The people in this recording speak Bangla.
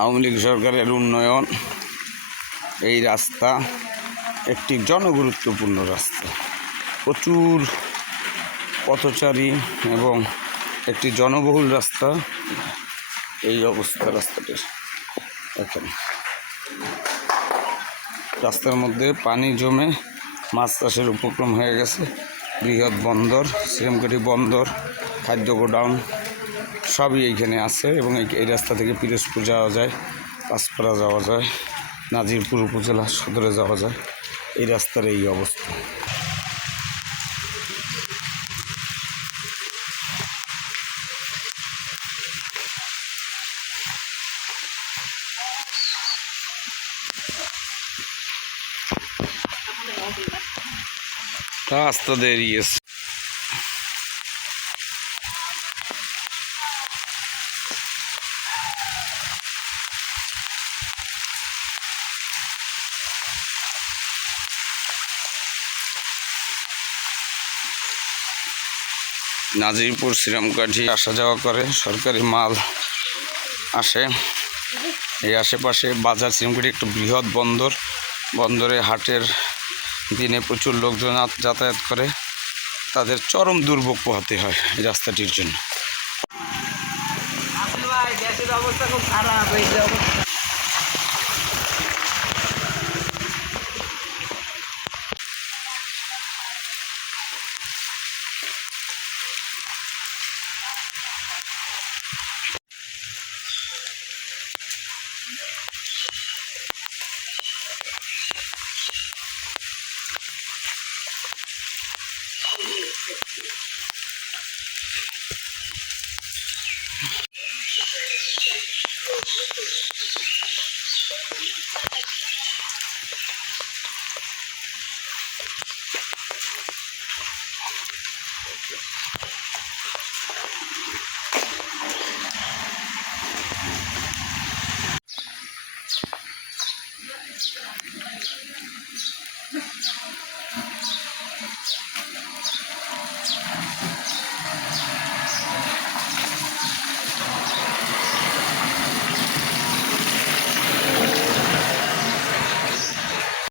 আওয়ামী লীগ সরকারের উন্নয়ন, এই রাস্তা একটি জনগুরুত্বপূর্ণ রাস্তা, প্রচুর পথচারী এবং একটি জনবহুল রাস্তা। এই অবস্থা রাস্তাটির। এখন রাস্তার মধ্যে পানি জমে মাছ চাষের উপক্রম হয়ে গেছে। বৃহৎ বন্দর, সিরামকাঠি বন্দর, খাদ্য গোডাউন সবই এইখানে আছে এবং এই রাস্তা থেকে পিরোজপুর যাওয়া যায়, কাঁচপাড়া যাওয়া যায়, নাজিরপুর উপজেলা সদরে যাওয়া যায়। এই রাস্তার এই অবস্থা। রাস্তা দেরিয়ে নাজিরপুর সিরামকাঠি আসা যাওয়া করে, সরকারি মাল আসে। এই আশেপাশে বাজার, সিরামকাঠি একটা বৃহৎ বন্দর। বন্দরে হাটের দিনে প্রচুর লোকজন যাতায়াত করে, তাদের চরম দুর্ভোগ পোহাতে হয় এই রাস্তাটির জন্য। অবস্থা খুব খারাপ।